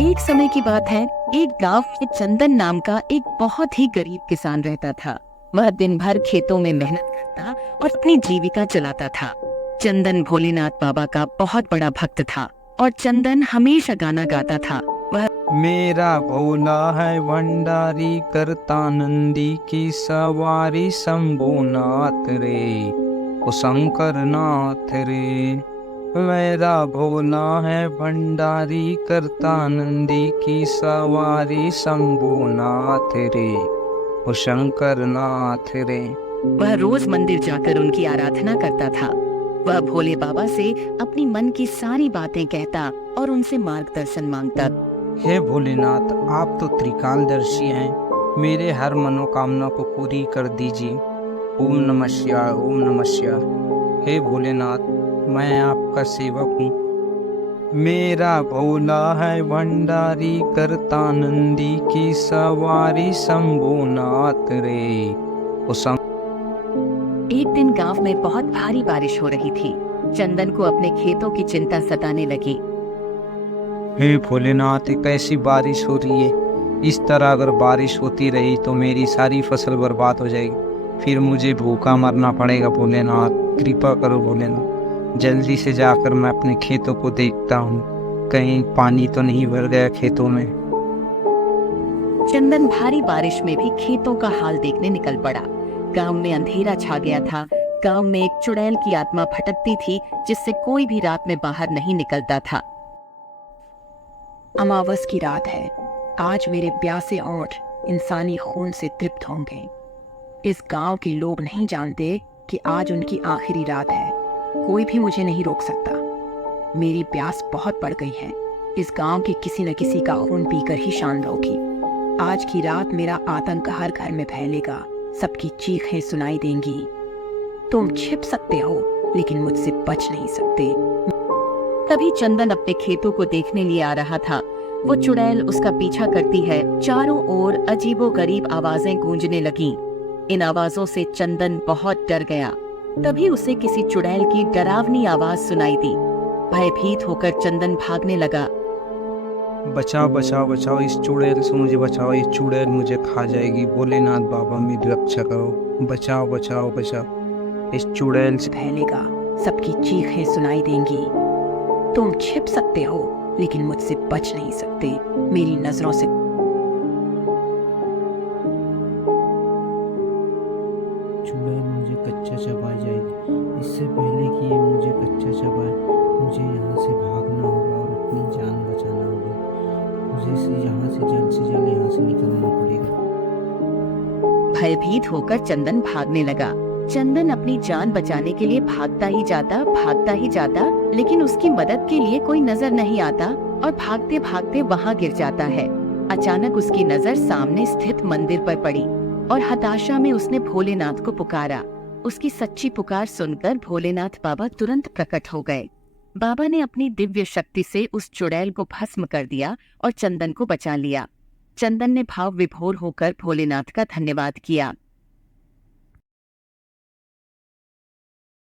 एक समय की बात है, एक गांव में चंदन नाम का एक बहुत ही गरीब किसान रहता था। वह दिन भर खेतों में मेहनत करता और अपनी जीविका चलाता था। चंदन भोलेनाथ बाबा का बहुत बड़ा भक्त था और चंदन हमेशा गाना गाता था। वह मेरा भोला है भंडारी, करता नंदी की सवारी, शंभुनाथ रे ओ शंकर नाथ रे। मेरा भोला है भंडारी, करता नंदी की सवारी, शंभुनाथ रे ओ शंकर नाथ रे। वह रोज मंदिर जाकर उनकी आराधना करता था। वह भोले बाबा से अपनी मन की सारी बातें कहता और उनसे मार्गदर्शन मांगता। हे भोलेनाथ, आप तो त्रिकालदर्शी हैं, मेरे हर मनोकामना को पूरी कर दीजिए। ओम नमः शिवाय, ओम नमः शिवाय। हे भोलेनाथ, मैं आपका सेवक हूँ। मेरा भोला है भंडारी, करता नंदी की सवारी, शंभुनाथ रे ओ एक दिन गांव में बहुत भारी बारिश हो रही थी। चंदन को अपने खेतों की चिंता सताने लगी। हे भोलेनाथ, कैसी बारिश हो रही है। इस तरह अगर बारिश होती रही तो मेरी सारी फसल बर्बाद हो जाएगी, फिर मुझे भूखा मरना पड़ेगा। भोलेनाथ, कृपा करो भोलेनाथ। जल्दी से जाकर मैं अपने खेतों को देखता हूँ, कहीं पानी तो नहीं भर गया खेतों में। चंदन भारी बारिश में भी खेतों का हाल देखने निकल पड़ा। गांव में अंधेरा छा गया था। गांव में एक चुड़ैल की आत्मा भटकती थी, जिससे कोई भी रात में बाहर नहीं निकलता था। अमावस की रात है। आज मेरे प्यासे ओंठ इंसानी खून से तृप्त होंगे। इस गांव के लोग नहीं जानते कि आज उनकी आखिरी रात है। कोई भी मुझे नहीं रोक सकता। मेरी प्यास बहुत बढ़ गई है। इस गांव के किसी न किसी का खून पीकर ही शांत होगी। आज की रात मेरा आतंक हर घर में फैलेगा। सबकी चीखें सुनाई देंगी। तुम छिप सकते हो, लेकिन मुझसे बच नहीं सकते। तभी चंदन अपने खेतों को देखने लिए आ रहा था। वो चुड़ैल उसका पीछा करती है। चारों ओर अजीबोगरीब आवाजें गूंजने लगीं। इन आवाजों से चंदन बहुत डर गया। तभी उसे किसी चुड़ैल की डरावनी आवाज सुनाई दी। भयभीत होकर चंदन भागने लगा। बचाओ बचाओ बचाओ, इस चुड़ैल से मुझे बचाओ, ये चुड़ैल मुझे खा जाएगी। भोलेनाथ बाबा, मेरी रक्षा करो। बचाओ बचाओ बचाओ, इस चुड़ैल से। फैलेगा, सबकी चीखें सुनाई देंगी। तुम छिप सकते हो, लेकिन मुझसे बच नहीं सकते। मेरी नजरों से चुड़ैल मुझे कच्चा चबा जाएगी। इससे पहले कि ये मुझे कच्चा चबाए, मुझे यहाँ से भागना होगा और अपनी जान बचाना होगा। मुझे यहाँ से जल्द यहाँ से निकलना पड़ेगा। भयभीत होकर चंदन भागने लगा। चंदन अपनी जान बचाने के लिए भागता ही जाता, लेकिन उसकी मदद के लिए कोई नजर नहीं आता और भागते भागते वहाँ गिर जाता है। अचानक उसकी नजर सामने स्थित मंदिर पर पड़ी और हताशा में उसने भोलेनाथ को पुकारा। उसकी सच्ची पुकार सुनकर भोलेनाथ बाबा तुरंत प्रकट हो गए। बाबा ने अपनी दिव्य शक्ति से उस चुड़ैल को भस्म कर दिया और चंदन को बचा लिया। चंदन ने भाव विभोर होकर भोलेनाथ का धन्यवाद किया।